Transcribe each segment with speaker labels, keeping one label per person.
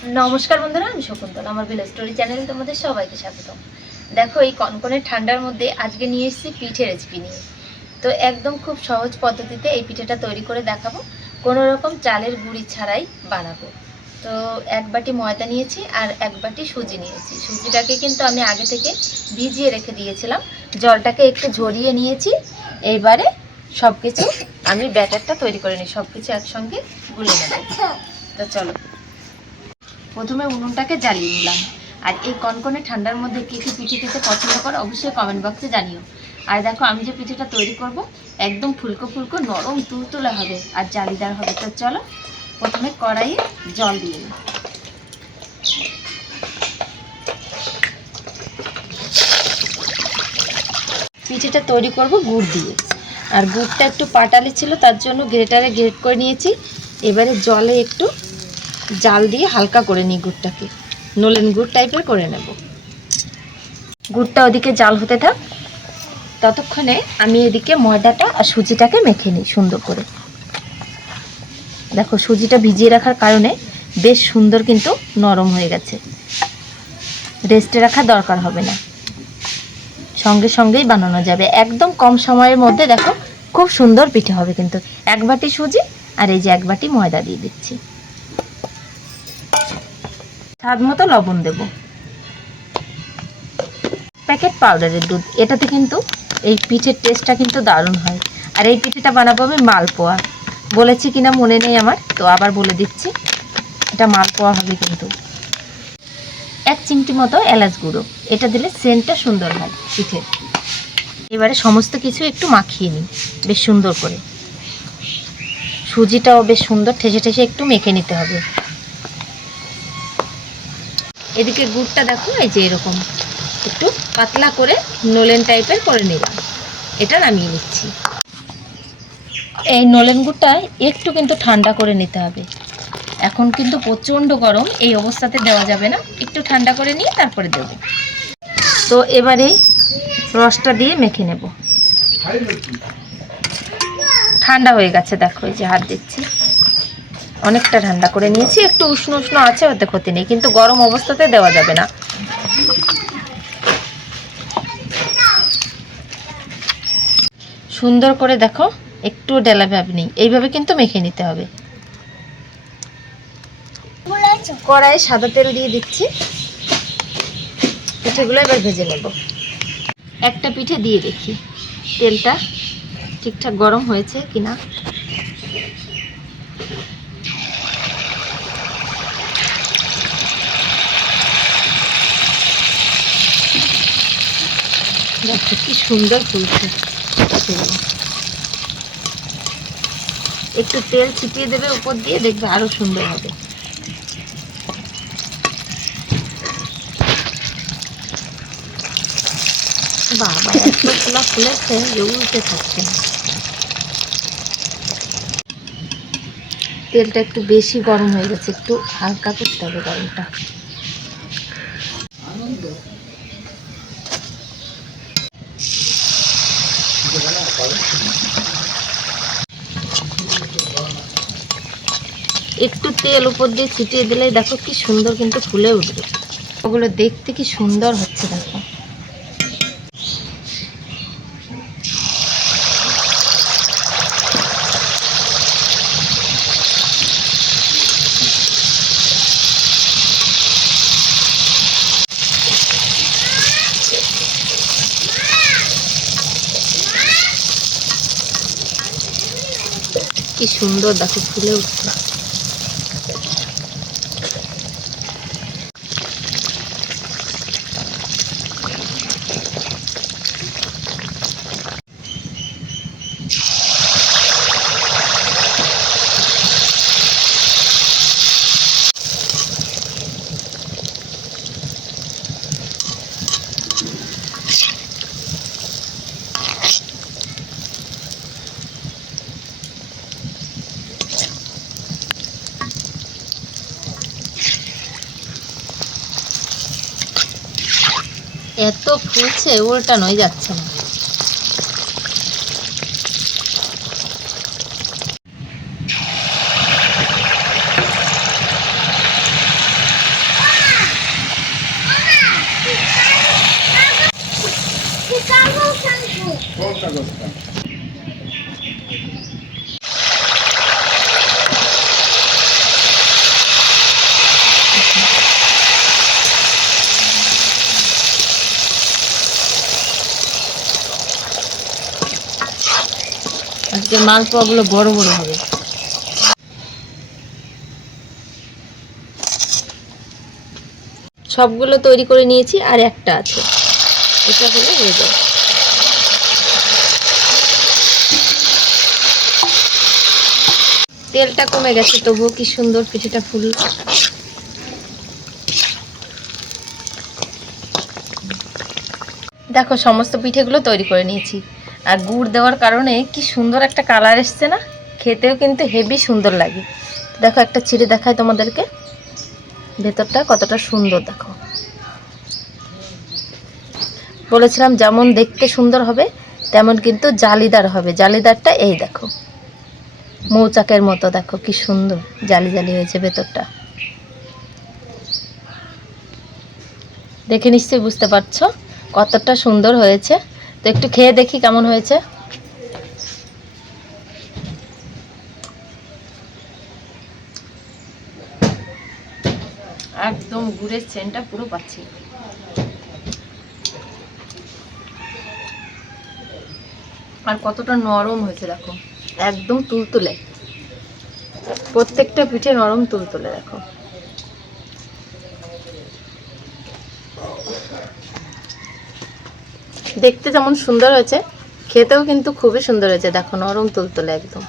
Speaker 1: নমস্কার বন্ধুরা, আমি শকুন্তলা, আমার ভিলেজ স্টোরি চ্যানেলে তোমাদের সবাইকে স্বাগতম। দেখো, এই কনকনে ঠান্ডার মধ্যে আজকে নিয়ে এসেছি পিঠে রেসিপি নিয়ে। তো একদম খুব সহজ পদ্ধতিতে এই পিঠেটা তৈরি করে দেখাবো। কোনো রকম চালের গুঁড়ি ছাড়াই বানাবো। তো এক বাটি ময়দা নিয়েছি আর এক বাটি সুজি নিয়েছি। সুজিটাকে কিন্তু আমি আগে থেকে ভিজিয়ে রেখে দিয়েছিলাম। জলটাকে একটু ঝরিয়ে নিয়েছি। এইবারে সব কিছু আমি ব্যাটারটা তৈরি করে নিই। সব কিছু একসঙ্গে গুলে নেব। তো চলো। প্রথমে উনুনটাকে জ্বালিয়ে নিলাম। আর এই কনকনে ঠান্ডার মধ্যে কে কী পিঠে খেতে পছন্দ করে অবশ্যই কমেন্ট বক্সে জানিও। আর দেখো, আমি যে পিঠেটা তৈরি করব, একদম ফুলকো ফুলকো নরম তুলতুলে হবে আর জালিদার হবে। তো চলো, প্রথমে কড়াইয়ে জল দিয়ে নিই। পিঠেটা তৈরি করব গুড় দিয়ে। আর গুড়টা একটু পাটালি ছিল, তার জন্য গ্রেটারে গ্রেট করে নিয়েছি। এবারে জলে একটু জাল দিয়ে হালকা করে নিই গুড়টাকে। নলেন গুড় টাইপের করে নেব। গুড়টা ওদিকে জাল হতে থাক। ততক্ষণে আমি এদিকে ময়দাটা আর সুজিটাকে মেখে নিই সুন্দর করে। দেখো, সুজিটা ভিজিয়ে রাখার কারণে বেশ সুন্দর কিন্তু নরম হয়ে গেছে। রেস্টে রাখা দরকার হবে না। সঙ্গে সঙ্গেই বানানো যাবে। একদম কম সময়ের মধ্যে দেখো, খুব সুন্দর পিঠে হবে কিন্তু। এক বাটি সুজি আর এই যে এক বাটি ময়দা দিয়ে দিচ্ছি। স্বাদ মতো লবণ দেব। প্যাকেট পাউডারের দুধ, এটাতে কিন্তু এই পিঠের টেস্টটা কিন্তু দারুণ হয়। আর এই পিঠেটা বানাবো আমি মালপোয়া। বলেছি কিনা মনে নেই আমার, তো আবার বলে দিচ্ছি। এটা মালপোয়া হবে কিন্তু। এক চিমটি মতো এলাচ গুঁড়ো, এটা দিলে সেন্টটা সুন্দর হয় পিঠের। এবারে সমস্ত কিছু একটু মাখিয়ে নিই, বেশ সুন্দর করে। সুজিটাও বেশ সুন্দর, ঠেসে ঠেসে একটু মেখে নিতে হবে। এদিকে গুড়টা দেখো, এই যে এরকম। একটু পাতলা করে নলেন টাইপের করে নিলাম। এটা নামিয়ে নিচ্ছি। এই নলেন গুড়টা একটু কিন্তু ঠান্ডা করে নিতে হবে। এখন কিন্তু প্রচণ্ড গরম, এই অবস্থাতে দেওয়া যাবে না। একটু ঠান্ডা করে নিয়ে তারপরে দেব। তো এবারে রসটা দিয়ে মেখে নেব। ঠান্ডা হয়ে গেছে, দেখো, এই যে হাত দিচ্ছি। অনেকটা ঠান্ডা করে নিয়েছি। একটু উষ্ণ উষ্ণ আছে, ওতে ক্ষতি নেই, কিন্তু গরম অবস্থাতে দেওয়া যাবে না। সুন্দর করে দেখো, একটু ডেলা ভাব নেই, এইভাবে কিন্তু মেখে নিতে হবে। কড়াইয়ে সাদা তেল দিয়ে দিচ্ছি। পিঠেগুলো এবার ভেজে নেব। একটা পিঠে দিয়ে দেখি, তেলটা ঠিকঠাক গরম হয়েছে কিনা। দেখো কি সুন্দর ফুলছে। একটু তেল ছিটিয়ে দেবে উপর দিয়ে, দেখবে আরও সুন্দর হবে। বাবা এত ফুলা ফুলেছে যে থাকছে। তেলটা একটু বেশি গরম হয়ে গেছে, একটু হালকা করতে হবে গরমটা। একটু তেল উপর দিয়ে ছিটিয়ে দিলে দেখো কি সুন্দর কিন্তু ফুলে উঠবে। ওগুলো দেখতে কি সুন্দর হচ্ছে দেখো। কি সুন্দর দেখো ফুলে উঠছে। এত ফুলছে উল্টানোই যাচ্ছে না।
Speaker 2: আজকে মালপোয়াগুলো বড় বড় হবে। সবগুলো তৈরি করে নিয়েছি আর একটা আছে। এটা হলে হয়ে যাবে তেলটা কমে গেছে, তবুও কি সুন্দর পিঠেটা ফুল।
Speaker 1: দেখো, সমস্ত পিঠেগুলো তৈরি করে নিয়েছি। আর গুড় দেওয়ার কারণে কি সুন্দর একটা কালার এসছে না? খেতেও কিন্তু হেভি সুন্দর লাগে। দেখো, একটা ছিঁড়ে দেখায় তোমাদেরকে। ভেতরটা কতটা সুন্দর, দেখো। বলেছিলাম যেমন দেখতে সুন্দর হবে, তেমন কিন্তু জালিদার হবে। জালিদারটা এই দেখো। মৌচাকের মতো, দেখো কি সুন্দর জালি জালি হয়েছে ভেতরটা। দেখে নিশ্চয়ই বুঝতে পারছ কতটা সুন্দর হয়েছে। তো একটু খেয়ে দেখি কেমন হয়েছে। একদম গুড়ের চেনটা পুরো পাচ্ছি। আর কতটা নরম হয়েছে দেখো। একদম তুলতুলে। প্রত্যেকটা পিঠে নরম তুলতুলে দেখো। দেখতে যেমন সুন্দর হয়েছে, খেতেও কিন্তু খুবই সুন্দর হয়েছে, দেখো নরম তুলতুলে একদম।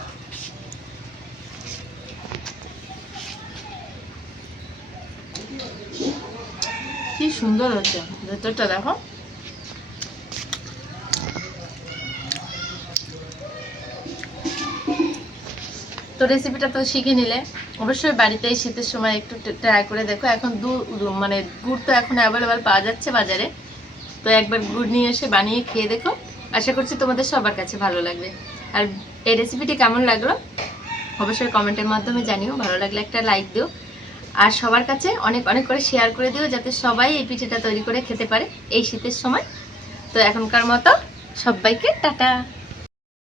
Speaker 1: কি সুন্দর হয়েছে ভেতরটা, দেখো। তো রেসিপিটা তো শিখে নিলে, অবশ্যই বাড়িতে শীতের সময় একটু ট্রাই করে দেখো। এখন দু মানে গুড় তো এখন অ্যাভেলেবেল পাওয়া যাচ্ছে বাজারে। তো একবার গুড় নিয়ে এসে বানিয়ে খেয়ে দেখো। আশা করছি তোমাদের সবার কাছে ভালো লাগবে। আর এই রেসিপিটি কেমন লাগল? অবশ্যই কমেন্টের মাধ্যমে জানিও, ভালো লাগলে একটা লাইক দিও। আর সবার কাছে অনেক অনেক করে শেয়ার করে দিও, যাতে সবাই এই পিঠেটা তৈরি করে খেতে পারে এই শীতের সময়। তো এখনকার মতো সবাইকে টাটা!